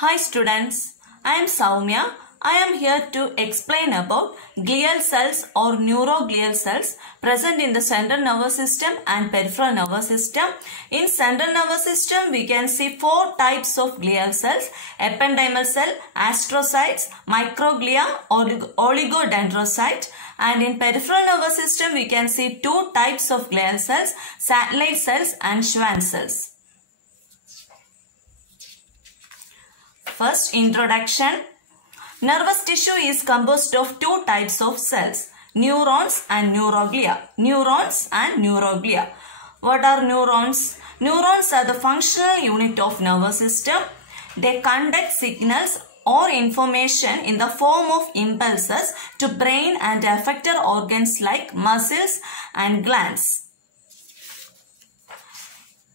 Hi students, I am Soumya. I am here to explain about glial cells or neuroglial cells present in the central nervous system and peripheral nervous system. In central nervous system, we can see four types of glial cells: ependymal cell, astrocytes, microglia, oligodendrocyte. And in peripheral nervous system, we can see two types of glial cells: satellite cells and Schwann cells. First, introduction. Nervous tissue is composed of two types of cells, neurons and neuroglia. Neurons and neuroglia. What are neurons? Neurons are the functional unit of nervous system. They conduct signals or information in the form of impulses to brain and effector organs like muscles and glands.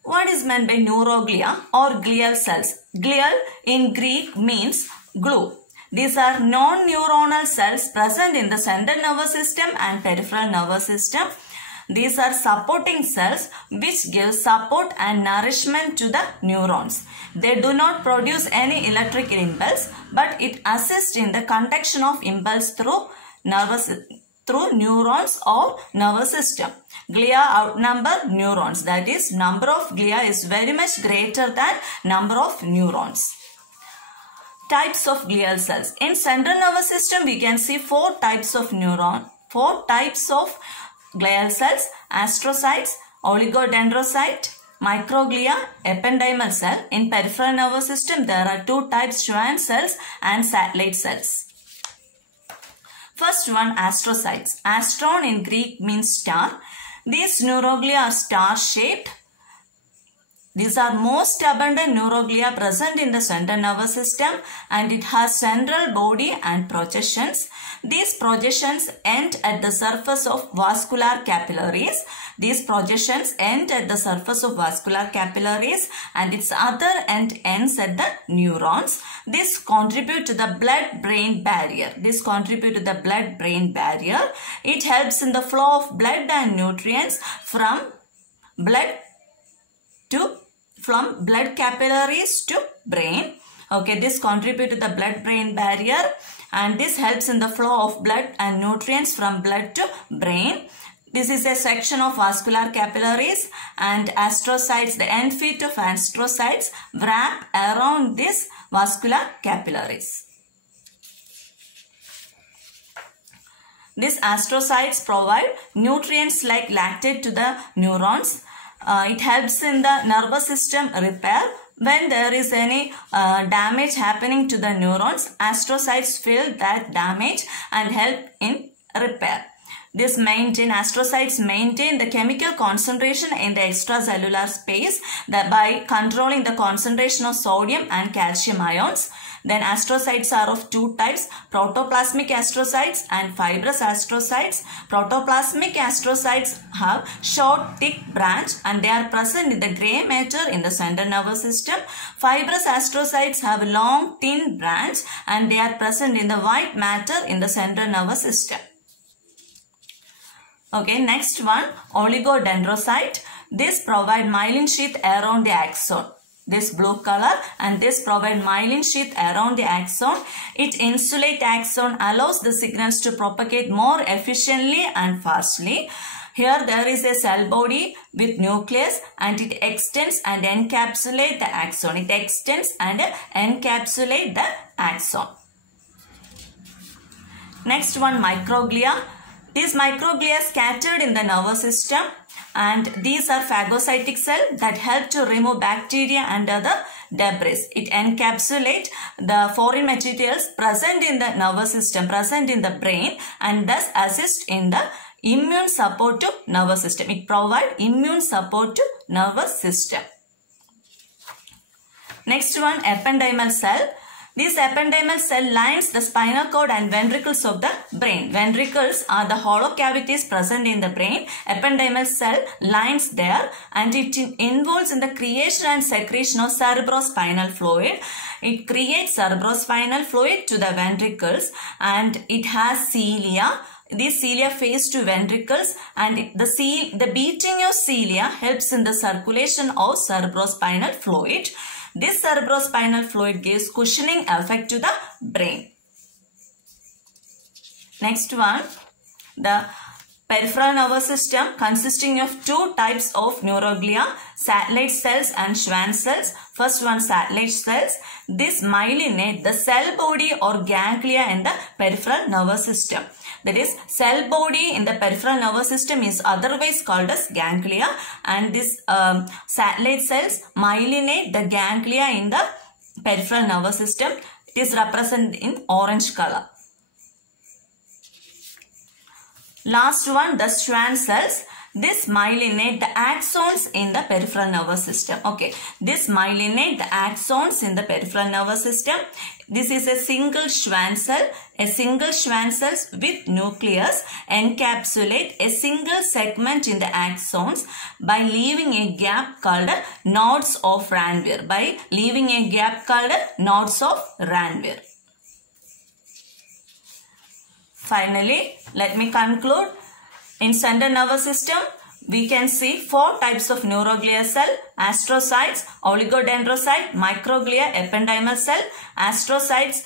What is meant by neuroglia or glial cells? Glial in Greek means glue. These are non-neuronal cells present in the central nervous system and peripheral nervous system. These are supporting cells which give support and nourishment to the neurons. They do not produce any electric impulse, but it assists in the conduction of impulse through neurons or nervous system. Glia outnumber neurons. That is, number of glia is very much greater than number of neurons. Types of glial cells. In central nervous system, we can see four types of glial cells: astrocytes, oligodendrocyte, microglia, ependymal cell. In peripheral nervous system, there are two types: Schwann cells and satellite cells. First one, astrocytes. Astron in Greek means star. These neuroglia are star-shaped. These are most abundant neuroglia present in the central nervous system, and it has central body and projections. These projections end at the surface of vascular capillaries. These projections end at the surface of vascular capillaries, and its other end ends at the neurons. This contribute to the blood-brain barrier. It helps in the flow of blood and nutrients from blood capillaries to brain. Okay, this contribute to the blood-brain barrier, and this helps in the flow of blood and nutrients from blood to brain. This is a section of vascular capillaries, and astrocytes, the end feet of astrocytes wrap around these vascular capillaries. These astrocytes provide nutrients like lactate to the neurons. It helps in the nervous system repair. When there is any damage happening to the neurons, astrocytes fill that damage and help in repair. Astrocytes maintain the chemical concentration in the extracellular space by controlling the concentration of sodium and calcium ions. Then astrocytes are of two types: protoplasmic astrocytes and fibrous astrocytes. Protoplasmic astrocytes have short, thick branch, and they are present in the gray matter in the central nervous system. Fibrous astrocytes have a long, thin branch, and they are present in the white matter in the central nervous system. Okay, next one, oligodendrocyte. This provide myelin sheath around the axon. This blue color, and this provide myelin sheath around the axon. It insulate axon, allows the signals to propagate more efficiently and fastly. Here there is a cell body with nucleus, and it extends and encapsulate the axon. Next one, microglia. These microglia scattered in the nervous system, and these are phagocytic cells that help to remove bacteria and other debris. It encapsulates the foreign materials present in the nervous system, present in the brain, and thus assist in the immune support to nervous system. It provides immune support to nervous system. Next one, ependymal cell. This ependymal cell lines the spinal cord and ventricles of the brain. Ventricles are the hollow cavities present in the brain. Ependymal cell lines there, and it involves in the creation and secretion of cerebrospinal fluid. It creates cerebrospinal fluid to the ventricles, and it has cilia. These cilia face to ventricles, and the beating of cilia helps in the circulation of cerebrospinal fluid. This cerebrospinal fluid gives cushioning effect to the brain. Next one, the peripheral nervous system consisting of two types of neuroglia, satellite cells and Schwann cells. First one, satellite cells. This myelinate the cell body or ganglia in the peripheral nervous system. That is, cell body in the peripheral nervous system is otherwise called as ganglia, and this satellite cells myelinate the ganglia in the peripheral nervous system. It is represented in orange color. Last one, the Schwann cells. This myelinate the axons in the peripheral nervous system. Okay, this myelinate the axons in the peripheral nervous system. This is a single Schwann cell. A single Schwann cells with nucleus encapsulate a single segment in the axons by leaving a gap called nodes of Ranvier. By leaving a gap called nodes of Ranvier. Finally, let me conclude. In central nervous system, we can see four types of neuroglial cell: astrocytes, oligodendrocyte, microglia, ependymal cell. Astrocytes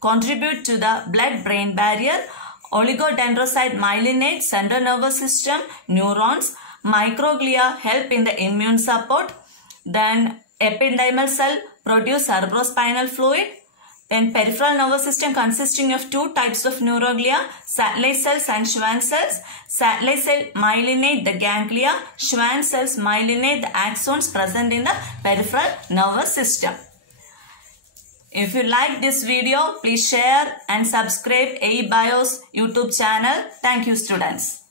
contribute to the blood-brain barrier. Oligodendrocyte myelinate central nervous system neurons. Microglia help in the immune support. Then ependymal cell produce cerebrospinal fluid. Then peripheral nervous system consisting of two types of neuroglia, satellite cells and Schwann cells. Satellite cell myelinate the ganglia. Schwann cells myelinate the axons present in the peripheral nervous system. If you like this video, please share and subscribe AEBIOS YouTube channel. Thank you, students.